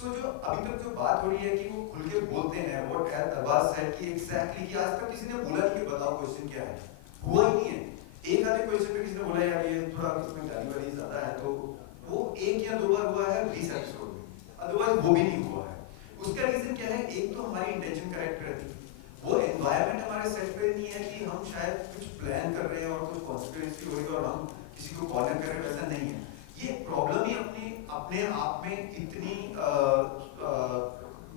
सो जो अभी तक जो बात हो रही है कि वो खुल के बोलते हैं, व्हाट अरबाज सेड कि एग्जैक्टली कि आज तक किसी ने बोला नहीं कि बताओ क्वेश्चन क्या है, हुआ ही नहीं है। एक आधे क्वेश्चन पे किसी ने बोला यार ये थोड़ा इसमें गाली वाली ज्यादा है, तो वो एक या दो बार हुआ है 20 एपिसोड में, अदरवाइज वो भी नहीं हुआ है। उसका रीजन क्या है? एक तो हमारी इंटेंशन करेक्ट रहती है, वो एनवायरनमेंट हमारे सेट पे नहीं है कि हम शायद कुछ प्लान कर रहे हैं और कुछ कॉन्स्पिरेसी हो रही है और हम किसी को कॉर्नर कर रहे हैं, वैसा नहीं है। ये प्रॉब्लम ही अपने अपने आप में इतनी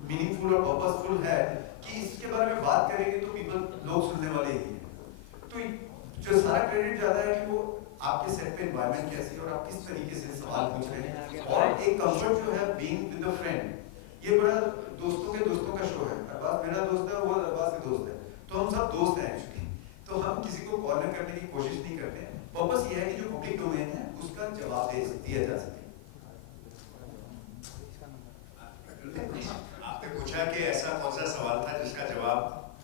मीनिंगफुल और पर्पसफुल है कि इसके बारे में बात करेंगे तो पीपल लोग सुनने वाले ही हैं। तो जो सारा क्रेडिट ज्यादा है कि वो आपके सेट पे एनवायरनमेंट कैसी है और आप किस तरीके से सवाल पूछ रहे हैं, और एक कंफर्ट जो है बीइंग विद द फ्रेंड, ये बड़ा दोस्तों के दोस्तों का शो है। अरबाज मेरा दोस्त है, वो अरबाज के दोस्त है, तो हम सब दोस्त हैं एक्चुअली। तो हम किसी को कॉर्नर करने की कोशिश नहीं करते। पर्पस ये है कि जो पब्लिक डोमेन है उसका जवाब दिया जा सके। आपने पूछा कि ऐसा कौन सा सवाल था जिसका जवाब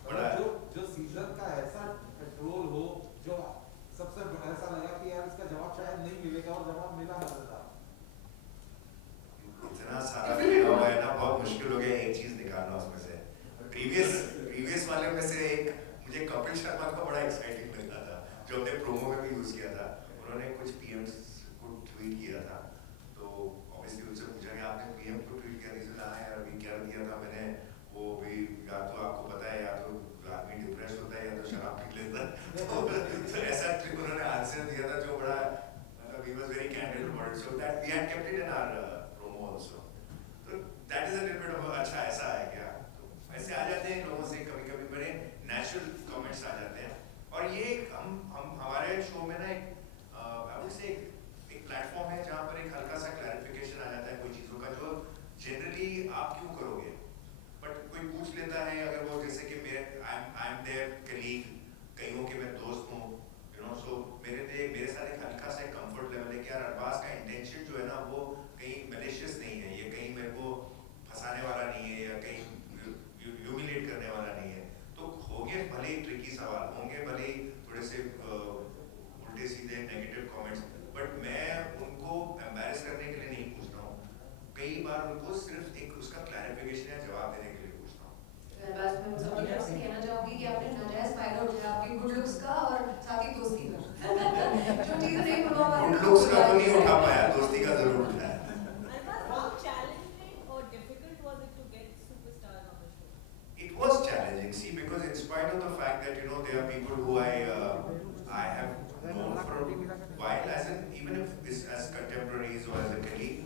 बड़ा जो सीजन का ऐसा कंट्रोल हो जो सबसे ऐसा लगा कि यार इसका जवाब शायद नहीं मिलेगा और जवाब मिला मजेदार। इतना सारा लिखा हुआ है ना, बहुत मुश्किल हो गया एक चीज निकालना उसमें से। प्रीवियस वाले में से एक मुझे कपिल शर्मा का बड़ा एक्साइटिंग लगा था, जो हमने प्रोमो में भी यूज किया था। उन्होंने कुछ पीएम्स को ट्वीट किया था, तो ऑब्वियसली उनसे पूछा कि आपने पीएम को ट्वीट किया, नहीं सुना है यार, अभी क्या दिया था मैंने, वो भी या तो आपको पता है या तो आदमी डिप्रेस होता है या तो शराब पी लेता है। तो ऐसा उन्होंने आंसर दिया था जो बड़ा मतलब he was very candid about it, so that we had kept it in our promo also. तो that is a little bit of अच्छा ऐसा है क्या, तो ऐसे आ जाते हैं लोगों से कभी-कभी बड़े नेचुरल कमेंट्स आ जाते हैं। और ये हम हमारे शो में ना एक प्लेटफॉर्म है जहाँ पर एक हल्का सा क्लैरिफिकेशन आ जाता है कोई चीज़ों का, जो जनरली आप क्यों करोगे, बट कोई पूछ लेता है, अगर वो जैसे कि आई एम देयर कलीग, कईयों के मैं दोस्त हूँ, यू नो, सो मेरे साथ एक हल्का सा कंफर्ट लेवल है कि यार अरबाज का इंटेंशन जो है ना वो कहीं मैलिशियस नहीं है, ये कहीं मेरे को फंसाने वाला नहीं है या कहीं ह्यूमिलेट करने वाला नहीं है। तो होंगे भले ही ट्रिकी सवाल, होंगे भले ही थोड़े से उल्टे सीधे नेगेटिव कमेंट्स, बट मैं उनको एम्बैरेस करने के लिए नहीं पूछता हूँ, कई बार उनको सिर्फ एक उसका क्लैरिफिकेशन या जवाब देने के लिए पूछता हूँ। अरबाज मैं सबकी तरफ से कहना चाहूंगी कि आपने नाजायज फायदा उठाया आपके गुड लुक्स का और साथ ही दोस्ती का। जो चीजें नहीं बनवा पाए गुड लुक्स का तो नहीं उठा पाया, दोस्ती का जरूर उठाया। It was challenging, see, because in spite of the fact that, you know, there are people who I have known for a while, even if it's as contemporaries or as a colleague,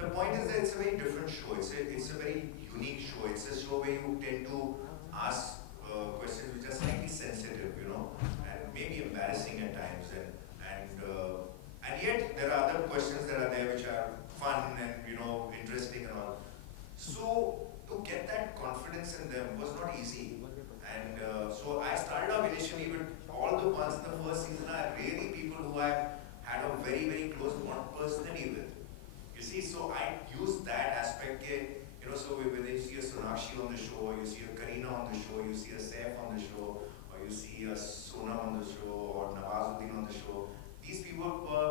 the point is that it's a very different show. It's a very unique show. It's a show where you tend to ask questions which are slightly sensitive, you know, and maybe embarrassing at times, and yet there are other questions that are there which are fun and, you know, interesting and all. So to get that confidence in them was not easy, and so I started off initially with all the ones in the first season are really people who I've had a very close bond personally with. You see, so I use that aspect, you know, so whether you see a Sonakshi on the show, or you see a Kareena on the show, you see a Saif on the show, or you see a Sonam on the show, or Nawazuddin on the show, these people were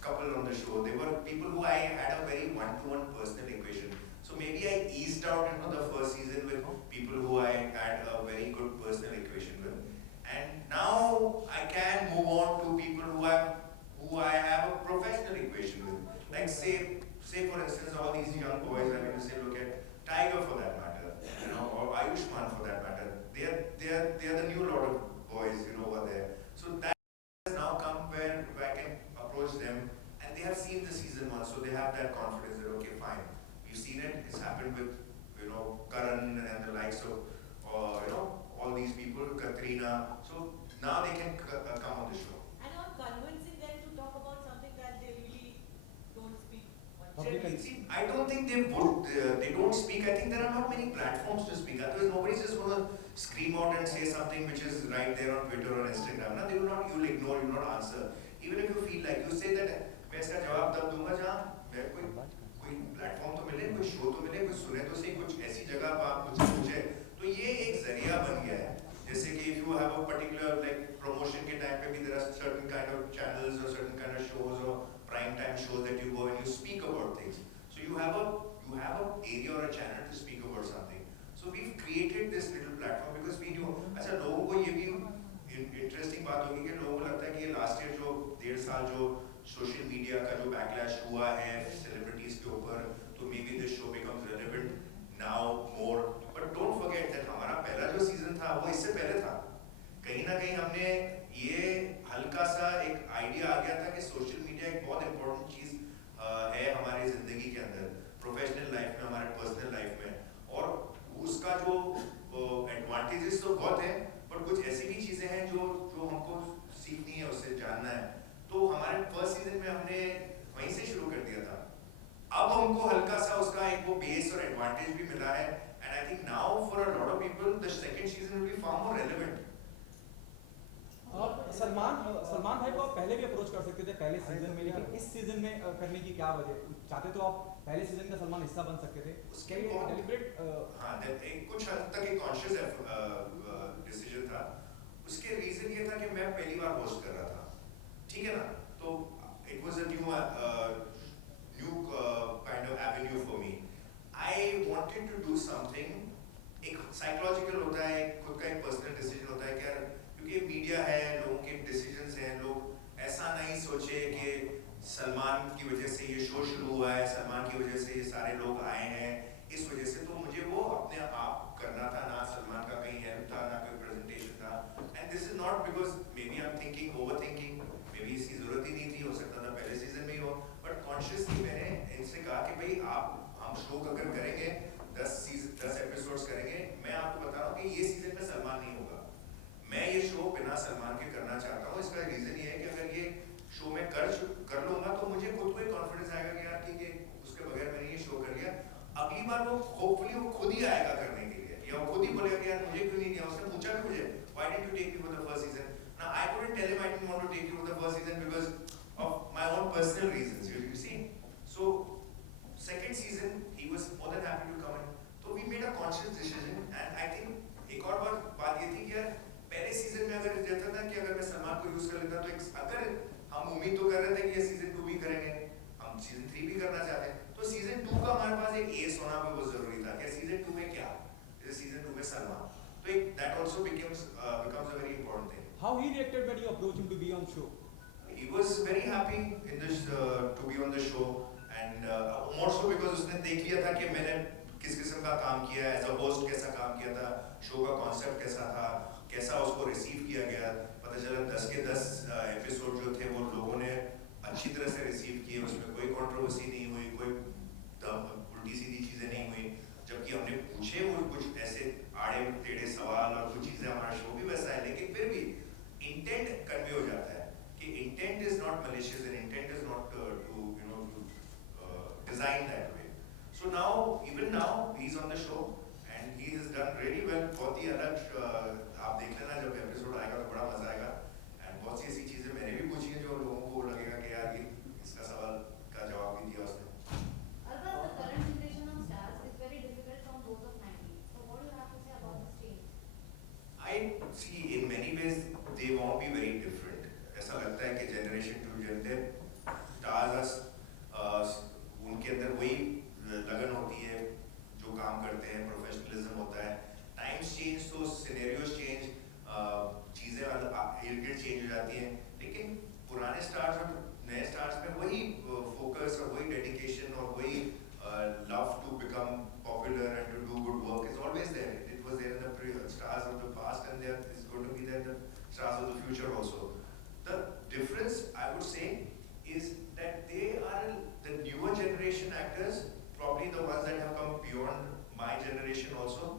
couple on the show. They were people who I had a very one-to-one personal equation. So maybe I eased out into the first season with people who I had a very good personal equation with. And now I can move on to people who I have a professional equation with. Like say for instance, all these young boys, I mean to say, look at Tiger for that matter, you know, or Ayushman for that matter. They are the new lot of boys, you know, over there. So that has now come where I can approach them, and they have seen the season one, so they have that confidence that okay, fine, we've seen it. It's happened with, you know, Karan and the likes of, you know, all these people, Katrina. So now they can come on the show. And on convincing them to talk about something that they really don't speak much. See, I don't think they would. They don't speak. I think there are not many platforms to speak. Otherwise, nobody's just going to scream out and say something which is right there on Twitter or Instagram. No, they will not. You will ignore. You will not answer. Even if you feel like you say that, मैं इसका जवाब तब दूंगा जहाँ मैं कोई platform तो मिले, कोई शो तो मिले, कोई सुने तो सही, कुछ ऐसी जगह पर आप मुझसे पूछे, तो ये एक जरिया बन गया है। जैसे कि if you have a particular like promotion के टाइम पे भी there are certain kind of channels or certain kind of shows or prime time shows that you go and you speak about things. So you you have an area or a channel to speak about something. So we've created this little platform because we do. अच्छा लोगों को ये भी interesting बात होगी कि लोगों को लगता है कि ये लास्ट ईयर जो 1.5 साल जो सोशल मीडिया का जो बैकलैश हुआ है सेलिब्रिटीज के ऊपर, तो may be this show becomes relevant now more, but don't forget that हमारा पहला जो सीजन था वो इससे पहले था. कहीं ना कहीं हमने ये हल्का सा एक आइडिया आ गया था कि सोशल मीडिया एक बहुत इंपॉर्टेंट चीज है हमारी जिंदगी के अंदर, प्रोफेशनल लाइफ में, हमारे पर्सनल लाइफ में, और उसका जो एडवांटेजेस तो बहुत है, पर कुछ ऐसी भी चीजें हैं जो हमको सीखनी है, उससे जानना है. तो हमारे फर्स्ट सीजन में हमने वहीं से शुरू कर दिया था. अब हमको हल्का सा उसका एक वो बेस और एडवांटेज भी मिला है, and I think now for a lot of people the second season will be far more relevant. और सलमान भाई को आप पहले भी अप्रोच कर सकते थे पहले सीजन में, लेकिन इस सीजन में करने की क्या वजह? चाहते तो आप पहले सीजन का सलमान हिस्सा बन सकते थे. उसके क्या ये बहुत- डेलिब्रेट हाँ, कुछ हद तक एक कॉन्शियस डिसीजन था. उसके रीजन ये था कि मैं पहली बार होस्ट कर रहा था, ठीक है ना, तो it was a new kind of avenue for me. I wanted to do something. एक साइकोलॉजिकल होता है, खुद का एक पर्सनल डिसीजन होता है कि यार क्योंकि मीडिया है, लोगों के डिसीजंस हैं, लोग ऐसा नहीं सोचे कि सलमान की वजह से ये शो शुरू हुआ है, सलमान की वजह से ये सारे लोग आए हैं, इस वजह से तो मुझे वो अपने आप करना था. ना सलमान का कहीं हेल्प था, ना कोई प्रेजेंटेशन था, and this is not because maybe I am thinking over thinking, maybe इसकी जरूरत ही नहीं थी, हो सकता था पहले सीजन में ही हो, बट कॉन्शियसली मैंने इनसे कहा कि भाई हम शो अगर करेंगे 10 एपिसोड्स करेंगे, मैं आपको बता रहा हूँ कि ये सीजन में सलमान नहीं होगा. मैं ये शो बिना सलमान के करना चाहता हूँ. इसका रीजन ये है कि अगर ये शो मैं कर लूंगा तो मुझे खुद को एक कॉन्फिडेंस आएगा कि यार ठीक है, उसके बगैर मैंने ये शो कर लिया. अगली बार वो होपफुली वो खुद ही आएगा करने के लिए, या वो खुद ही बोलेगा कि यार मुझे क्यों नहीं दिया. उसने पूछा भी मुझे, why didn't you take me for the first season. Now I couldn't tell him I didn't want to take you for the first season because of my own personal reasons, you see. So second season he was more than happy to come in. तो we made a conscious decision, and I think एक और बात ये थी कि यार पहले season में अगर रहता था कि अगर मैं सलमान को यूज कर लेता, तो अगर हम उम्मीद तो कर रहे थे कि ये सीजन 2 भी करेंगे, हम सीजन 3 भी करना चाहते हैं, तो सीजन 2 का हमारे पास एक एस होना भी बहुत जरूरी था कि सीजन 2 में क्या, सीजन 2 में सलमान, तो एक that also becomes a very important thing. How he reacted when you approached him to be on show? He was very happy in this to be on the show, and more so because उसने देख लिया था कि मैंने किस किस्म का काम किया है, एज अ होस्ट कैसा काम किया था, शो का कॉन्सेप्ट कैसा था, कैसा उसको रिसीव किया गया. पता चला 10 के 10 एपिसोड जो थे वो लोगों ने अच्छी तरह से रिसीव किए, उसमें कोई कंट्रोवर्सी नहीं हुई, कोई उल्टी सीधी चीजें नहीं हुई. जबकि हमने पूछे वो कुछ ऐसे आड़े टेढ़े सवाल और कुछ चीजें, हमारा शो भी वैसा है, लेकिन फिर भी इंटेंट कन्वे हो जाता है कि intent is not malicious and intent is not to design that way. So now even now he is on the show and he has done really well. बहुत ही अलग आप देख लेना, जब एपिसोड आएगा तो बड़ा मजा आएगा. एंड बहुत सी ऐसी चीजें मैंने भी पूछी हैं जो लोगों को लगेगा कि यार ये इसका सवाल का जवाब भी दिया उसने. Albert, the current generation of stars is very different from those of 90s. So what do you have to say about this change? I see in many ways they won't be very different. ऐसा लगता है कि generation to generation stars उनके अंदर वही लगन होती है, जो काम करते हैं, प्रोफेशनलिज्म होता है. टाइम्स चेंज तो सिनेरियोज चेंज, चीजें इर्द-गिर्द चेंज हो जाती हैं, लेकिन पुराने स्टार्स और नए स्टार्स में वही फोकस और वही डेडिकेशन और वही love to become popular and to do good work is always there. It was there in the stars of the past and there is going to be there in the stars of the future also. The difference I would say is that they are the newer generation actors, probably the ones that have come beyond my generation also,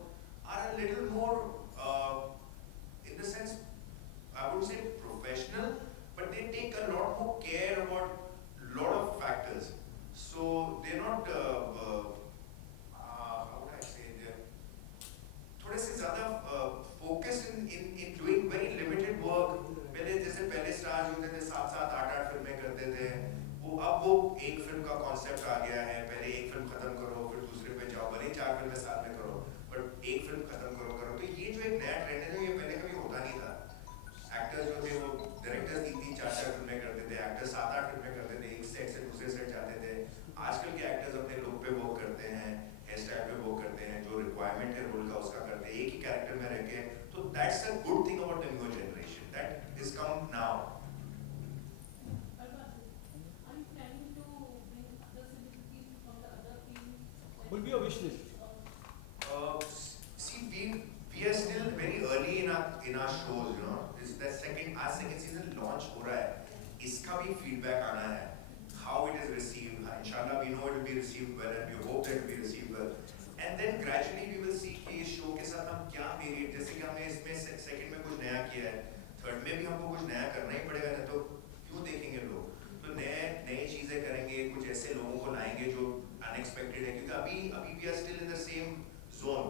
are a little more in the sense, I would say professional, but they take a lot more care about lot of factors. So they're not how would I say, they're थोड़े से ज़्यादा focused in doing very limited work. पहले star जो होते थे 7-7, 8-8 फिल्में करते थे, अब वो एक फिल्म का कॉन्सेप्ट आ गया है. पहले एक फिल्म खत्म करो, फिर दूसरे पे जाओ, भले 4 फिल्में साल में करो, बट एक फिल्म खत्म करो. तो ये जो एक नया ट्रेंड है, जो ये पहले कभी होता नहीं था. एक्टर्स जो थे वो डायरेक्टर्स 3-3, 4-4 फिल्में करते थे, एक्टर्स 7-8 फिल्में करते थे, एक सेट से दूसरे सेट जाते थे. आजकल के एक्टर्स अपने लुक पे वर्क करते हैं, रोल का उसका करते हैं, एक ही कैरेक्टर में रह के, तो that's a good thing about the new generation that is come now. Are you planning to bring other celebrities from the other teams? Will be your wish list. See, we are still very early in our shows, you know. This the second season launch हो रहा है. इसका भी feedback आना है. How it is received. Inshallah, we know it will be received well, and we hope that it will be received well. And then gradually we will see कि इस show के साथ हम क्या variate, जैसे कि हमने इसमें second में कुछ नया किया है, third में भी हमको कुछ नया करना ही पड़ेगा, नहीं तो क्यों देखेंगे लोग? तो नई चीजें करेंगे, कुछ ऐसे लोगों को लाएंगे जो unexpected है, क्योंकि अभी we are still in the same zone.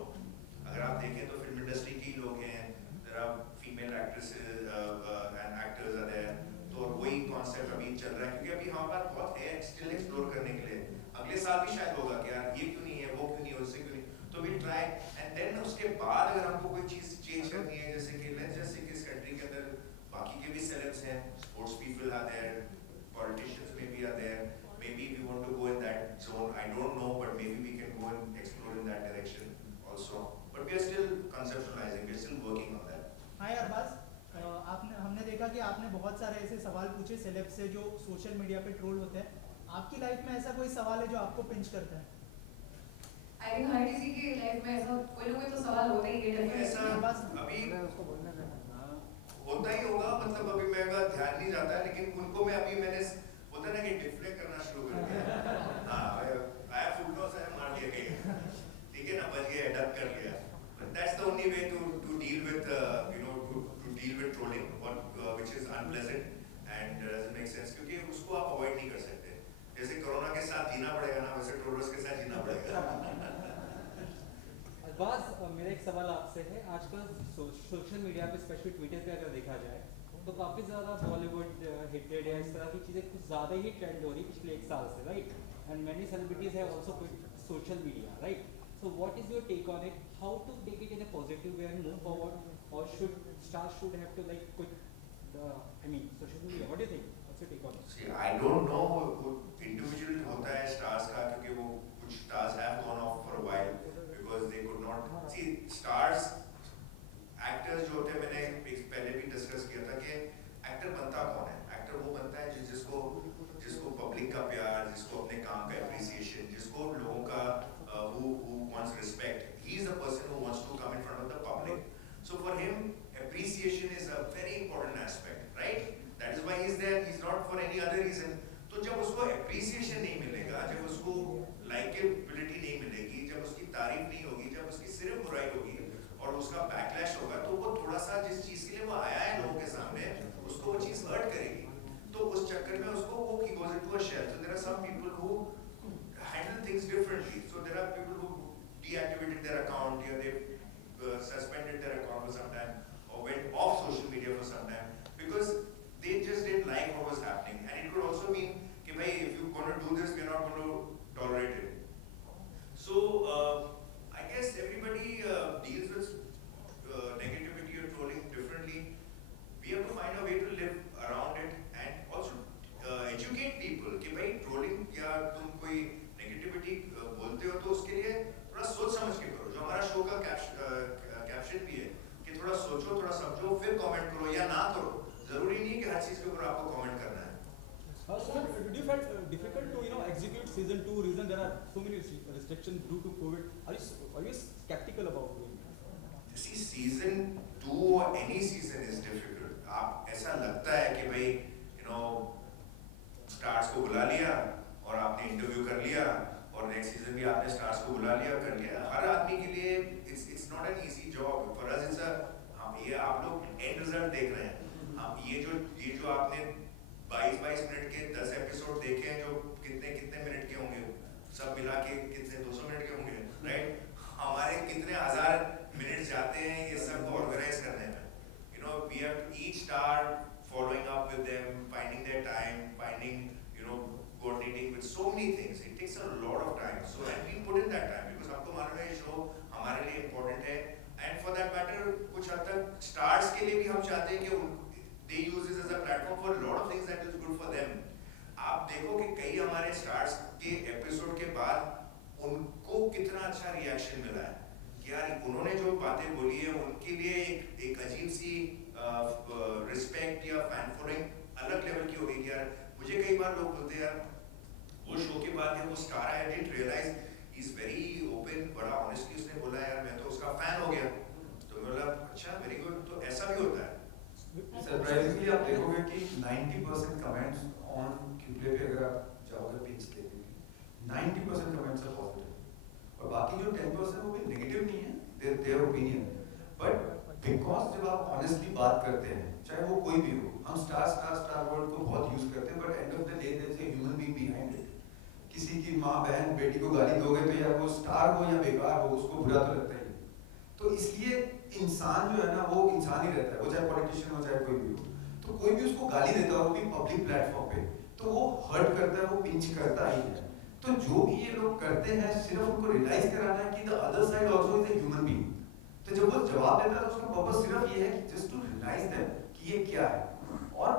अगर आप देखें तो फिल्म इंडस्ट्री की लोग हैं, there are female actresses and actors are there, तो वही कॉन्सेप्ट अभी चल रहा है, क्योंकि अभी हमारे पास बहुत है स्टिल एक्सप्लोर करने के लिए. अगले साल भी शायद होगा कि यार ये क्यों नहीं है, वो क्यों नहीं है, उससे क्यों नहीं, तो वी ट्राई. एंड देन उसके बाद अगर हमको कोई चीज चेंज करनी है, जैसे कि इस कंट्री के अंदर बाकी के भी सेलेब्स हैं, sports people are there, politicians में भी are there, maybe we want to go in that zone, I don't know, but maybe we can go and explore in that direction also. But we are still conceptualizing, we are still working on that. हाय अरबाज, हमने देखा कि आपने बहुत सारे ऐसे सवाल पूछे celeb से जो सोशल मीडिया पे ट्रोल होते हैं. आपकी लाइफ में ऐसा कोई सवाल है जो आपको पिंच करता है? आई थिंक हर किसी की लाइफ में ऐसा कोई ना कोई तो सवाल होता ही है. ऐसा अभी होता ही होगा, मतलब अभी मेरा ध्यान नहीं जाता है, लेकिन उनको मैंने होता है ना कि डिफ्लेक्ट करना शुरू कर दिया. हाँ, आया फुटनोस है, मार दिया कहीं, ठीक है ना, बच गया, डक कर लिया. But that's the only way to deal with to deal with trolling, which is unpleasant and doesn't make sense, क्योंकि उसको आप अवॉइड नहीं कर सकते. जैसे कोरोना के साथ जीना पड़ेगा ना, वैसे ट्रोलर्स के साथ जीना पड़ेगा. अरबाज, मेरा एक सवाल आपसे है. आजकल सोशल मीडिया पे स्पेशली ट्विटर पे अगर देखा जाए तो काफ़ी ज़्यादा बॉलीवुड हिटेड या इस तरह की चीज़ें कुछ ज़्यादा ही ट्रेंड हो रही पिछले एक साल से, right? And many celebrities have also quit social media, right? So what is your take on it? How to take it in a positive way and move forward, or stars should have to like quit social media? What do you think? What's your take on it? See, I don't know individual होता है stars का, क्योंकि वो कुछ stars have gone off for a while because they could not see stars. Actors जो होते हैं, मैंने पहले भी डिस्कस किया था कि एक्टर बनता कौन है? एक्टर वो बनता है जिसको पब्लिक का प्यार, जिसको अपने काम का एप्रिसिएशन, जिसको लोगों का who wants respect. He is the person who wants to come in front of the public. So for him, appreciation is a very important aspect, right? That is why he is there. He is not for any other reason. तो जब उसको appreciation नहीं मिलेगा, जब उसको likability नहीं मिलेगी, जब उसकी तारीफ नहीं होगी, जब उसकी सिर्फ बुराई होगी और उसका backlash होगा, तो वो थोड़ा सा जिस चीज के लिए वो आया है लोगों के सामने, उसको वो चीज hurt करेगी. तो उस चक्कर में उसको वो he goes into a shell. So there are some people who handle things differently. So there are people who deactivated their account, or they suspended their account for some time, or went off social media for some time because they just didn't like what was happening. And it could also mean कि भाई, if you're going to do this, we're not going to tolerate it. So I guess everybody deals with negativity or trolling differently. We have to find a way to live around it and also educate people कि भाई trolling या तुम कोई negativity बोलते हो तो उसके लिए थोड़ा सोच समझ के करो. जो हमारा शो का कैप्शन भी है कि थोड़ा सोचो, थोड़ा समझो, फिर कमेंट करो या ना करो. जरूरी नहीं कि हर चीज के ऊपर आपको कमेंट करना है. So did you find difficult to execute season 2? Reason there are so many restrictions due to COVID. Are you skeptical about doing it? See, season 2 or any season is difficult. आप ऐसा लगता है कि भाई stars को बुला लिया और आपने इंटरव्यू कर लिया और नेक्स्ट सीजन भी आपने स्टार्स को बुला लिया कर लिया. हर आदमी के लिए it's not an easy job. For us it's हम ये आप लोग एंड रिजल्ट देख रहे हैं. हम ये जो आपने 22 मिनट के 10 एपिसोड देखे हैं, जो कितने मिनट के होंगे, सब मिला के कितने 200 मिनट के होंगे, राइट? हमारे कितने हजार मिनट जाते हैं ये सब को ऑर्गेनाइज करने में. We have to each start following up with them, finding their time, coordinating with so many things. It takes a lot of time. So and we put in that time because हमको मालूम है ये show हमारे लिए important है. And for that matter, कुछ हद तक stars के लिए भी हम चाहते हैं कि they use this as a platform for a lot of things that is good for them. आप देखो कि कई हमारे stars के एपिसोड के बाद उनको कितना अच्छा रिएक्शन मिला है कि कि यार उन्होंने जो बातें बोली है उनके लिए एक अजीब सी रिस्पेक्ट या फैन फॉलोइंग अलग लेवल की होगी कि यार मुझे कई बार लोग बोलते हैं यार वो शो के बाद जब वो star I didn't realize is very open, बड़ा ऑनेस्टली उसने बोला यार मैं तो उसका फैन हो गया, तो मैं बोला अच्छा वेरी गुड, तो ऐसा भी होता है। सरप्राइजिंगली आप देखोगे कि 90% कमेंट्स ऑन क्यूप्ले पे अगर आप जाओगे पेज देखोगे 90% कमेंट्स आर पॉजिटिव और बाकी जो 10% वो भी नेगेटिव नहीं है, देयर ओपिनियन, बट बिकॉज जब आप ऑनेस्टली बात करते हैं चाहे वो कोई भी हो, हम स्टार वर्ड को बहुत यूज करते हैं, but end of the day there is a human being behind it. किसी की माँ बहन बेटी को गाली दोगे तो यार वो स्टार हो या बेकार हो उसको बुरा तो लगता ही है। तो इसलिए इंसान जो है ना वो इंसान ही रहता है, वो चाहे पॉलिटिशियन हो चाहे कोई भी हो, तो कोई भी उसको गाली देता है वो भी पब्लिक प्लेटफॉर्म पे, तो वो हर्ट करता है, वो पिंच करता ही है। तो जो भी ये लोग करते हैं सिर्फ उनको रियलाइज कराना है कि the other side also is a human being. तो जब वो जवाब देता है तो उसका पर्पस सिर्फ ये है कि जस्ट टू रियलाइज देम कि ये क्या है, और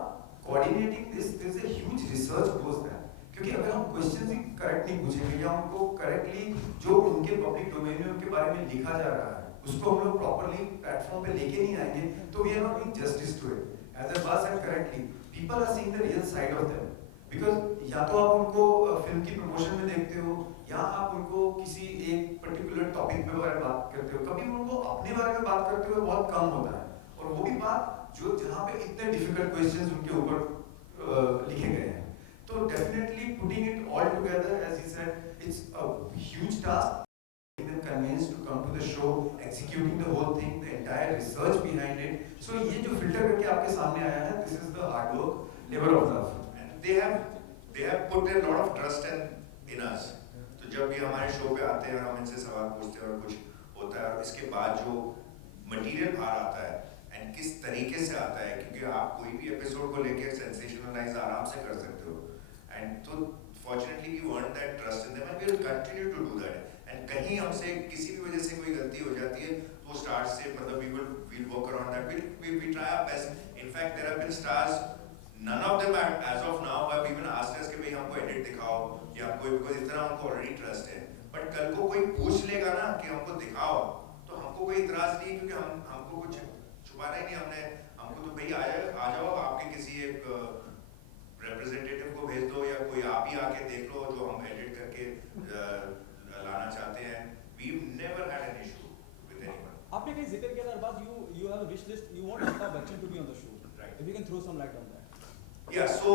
coordinating this there is a huge research goes that, क्योंकि अगर हम क्वेश्चंस ही करेक्ट नहीं पूछेंगे या उनको करेक्टली जो उनके पब्लिक डोमेन में उनके बारे में लिखा जा रहा है उसको हम लोग प्रॉपर्ली प्लेटफॉर्म पे लेके नहीं आएंगे तो we are not doing justice to it. As Abbas said correctly, people are seeing the real side of them, because या तो आप उनको फिल्म की प्रमोशन में देखते हो या आप उनको किसी एक पर्टिकुलर टॉपिक पे बारे में बात करते हो, कभी उनको अपने बारे में बात करते हुए बहुत कम होता है, और वो भी बात जो जहाँ पे इतने डिफिकल्ट क्वेश्चंस उनके ऊपर लिखे गए हैं। तो definitely putting it all together as he said it's a huge task, them convinced to come to the show, executing the whole thing, the entire research behind it. So ये जो filter करके आपके सामने आया है, this is the hard work, labor of love. And they have put a lot of trust in us. तो जब भी हमारे शो पे आते हैं और हम इनसे सवाल पूछते हैं और कुछ होता है और इसके बाद जो मटेरियल बाहर आता है एंड किस तरीके से आता है, क्योंकि आप कोई भी एपिसोड को लेके सेंसेशनलाइज आराम से कर सकते हो, एंड तो fortunately we want that trust in them and we will continue to do that. And कहीं हमसे किसी भी वजह से कोई गलती हो जाती है तो स्टार्स से मतलब we will work around that, we try our best. In fact there have been stars, none of them as of now have even asked us कि भाई हमको एडिट दिखाओ या कोई, बिकॉज़ इतना हमको ऑलरेडी ट्रस्ट है, बट कल को कोई पूछ लेगा ना कि हमको दिखाओ तो हमको कोई इतराज नहीं, क्योंकि हमको कुछ छुपाना ही नहीं, हमको तो भाई आ जाओ आपके किसी एक रिप्रेजेंटेटिव को भेज दो या कोई आप ही आके देख लो जो हम एडिट करके लाना चाहते हैं। We've never had an issue with anyone. आपने कहीं जिक्र किया था Arbaaz, you have a wish list, you want Amitabh Bachchan to be on the show, Right. if you can throw some light on that. Yeah, so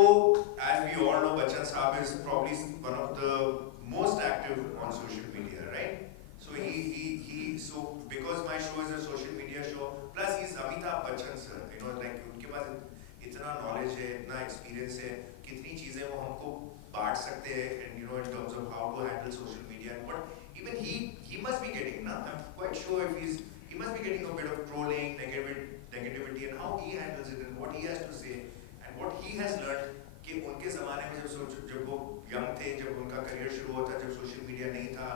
as we all know, Bachchan Saab is probably one of the most active on social media, right? So so because my show is a social media show, plus he's Amitabh Bachchan sir, you know, like उनके पास इतना knowledge है, इतना experience है, कितनी चीजें वो हमको बांट सकते हैं, and you know in terms of how to handle social media and what even he must be getting, na? I'm quite sure if he must be getting a bit of trolling, negativity, and how he handles it and what he has to say and what he has learned कि उनके ज़माने में जब वो young थे, जब उनका career शुरू हुआ था, जब सोशल मीडिया नहीं था,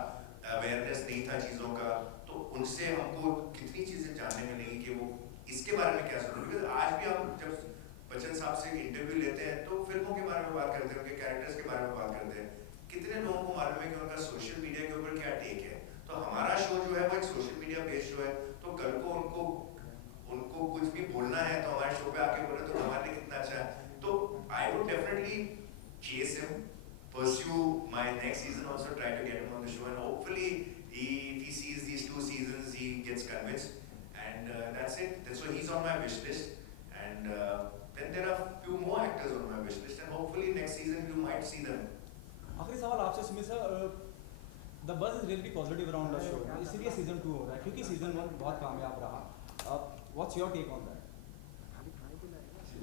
अवेयरनेस नहीं था चीज़ों का, तो उनसे हमको कितनी चीज़ें जानने मिलेंगी कि वो इसके बारे में क्या सोचते हैं। बिकॉज आज भी हम जब बच्चन साहब से इंटरव्यू लेते हैं तो फिल्मों के बारे में बात करते हैं, उनके कैरेक्टर्स के बारे में बात करते हैं, कितने लोगों को मालूम है कि उनका सोशल मीडिया के ऊपर क्या टेक है। तो हमारा शो जो है वो एक सोशल मीडिया बेस्ड शो है, तो कल को उनको कुछ भी बोलना है तो हमारे शो पे आके बोले तो हमारे लिए कितना अच्छा है। तो I would definitely chase him, pursue my next season, also try to get him on the show, and hopefully if he sees these 2 seasons he gets convinced, and that's it. So he's on my wish list, and then there are few more actors on my wish list, and hopefully next season you might see them. आखिरी सवाल आपसे Sumit sir, the buzz is really positive around the show, इसीलिए season 2 हो रहा है क्योंकि season 1 बहुत कामयाब रहा। What's your take on that?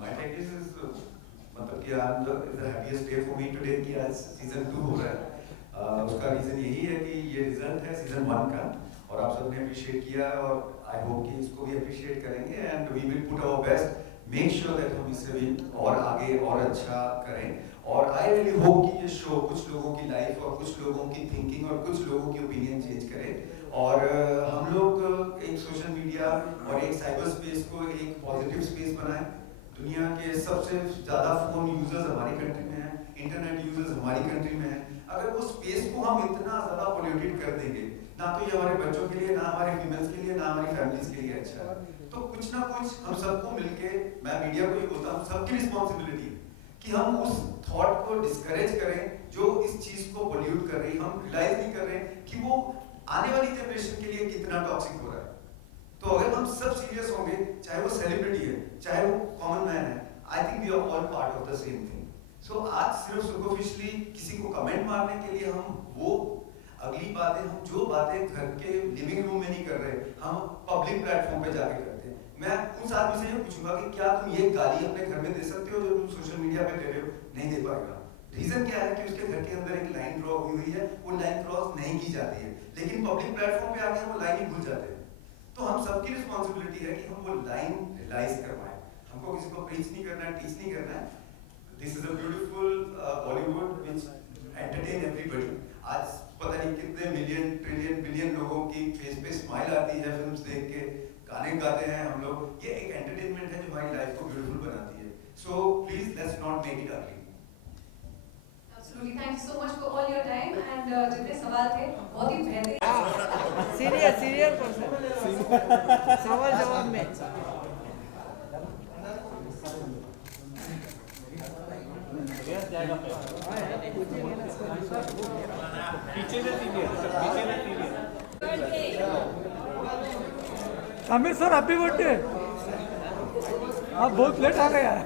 My take is मतलब कि आज the happiest day for me today कि आज सीजन 2 हो रहा है। उसका रीजन यही है कि ये रिजल्ट है सीजन 1 का और आप सबने अप्रिशिएट किया और आई होप कि इसको भी अप्रिशिएट करेंगे and we will put our best, make sure that हम इससे भी और आगे और अच्छा करें। और आई रियली होप कि ये शो कुछ लोगों की लाइफ और कुछ लोगों की थिंकिंग और कुछ लोगों की ओपिनियन चेंज करे और हम लोग एक सोशल मीडिया और एक साइबर स्पेस को एक पॉजिटिव स्पेस बनाएं। दुनिया के सबसे ज़्यादा फ़ोन यूजर्स हमारी कंट्री में हैं, इंटरनेट यूजर्स हमारी कंट्री में हैं। अगर वो स्पेस को हम इतना ज़्यादा पोल्यूटेड कर देंगे ना तो ये हमारे बच्चों के लिए, ना हमारे फीमेल्स के लिए, ना हमारी फैमिलीज के लिए अच्छा है। तो कुछ ना कुछ हम सबको मिलके, मैं मीडिया को ये बोलता हूँ, सबकी रिस्पॉन्सिबिलिटी है कि हम उस थॉट को डिस्करेज करें जो इस चीज को पोल्यूट कर रही है। हम रियलाइज नहीं कर रहे कि वो आने वाली जनरेशन के लिए कितना टॉक्सिक हो रहा है। तो अगर हम सब सीरियस होंगे, चाहे वो सेलिब्रिटी है, चाहे वो कॉमन मैन है, I think we are all part of the same thing. So आज सिर्फ सुपरफिशियली किसी को कमेंट मारने के लिए हम वो अगली बातें, हम जो बातें घर के लिविंग रूम में नहीं कर रहे, हम पब्लिक प्लेटफॉर्म पे जाके करते हैं। मैं उस आदमी से ये पूछूंगा कि क्या तुम ये गाली अपने घर में दे सकते हो जो तुम सोशल मीडिया पे दे रहे हो? नहीं दे पाएगा। रीजन क्या है कि उसके घर के अंदर एक लाइन ड्रॉ हुई है, वो लाइन क्रॉस नहीं की जाती है, लेकिन पब्लिक प्लेटफॉर्म पे आके वो लाइन ही भूल जाते हैं। तो हम सबकी रिस्पॉन्सिबिलिटी है कि हम वो लाइन रियलाइज करवाएं। हमको किसी को प्रीच नहीं करना है, टीच नहीं करना है। This is a beautiful Bollywood which entertain everybody. आज पता नहीं कितने मिलियन, ट्रिलियन, बिलियन लोगों की फेस पे स्माइल आती है फिल्म्स देख के, गाने गाते हैं हम लोग। ये एक एंटरटेनमेंट है जो हमारी लाइफ को ब्यूटीफुल बनाती है। So please let's not make it अगली। Absolutely, thank you so much for all your time and जितने सवाल थे बहुत ही बेहतरीन। सीरियस सवाल जवाब में आमिर सर हैप्पी बर्थडे। आप बहुत लेट आ गए यार।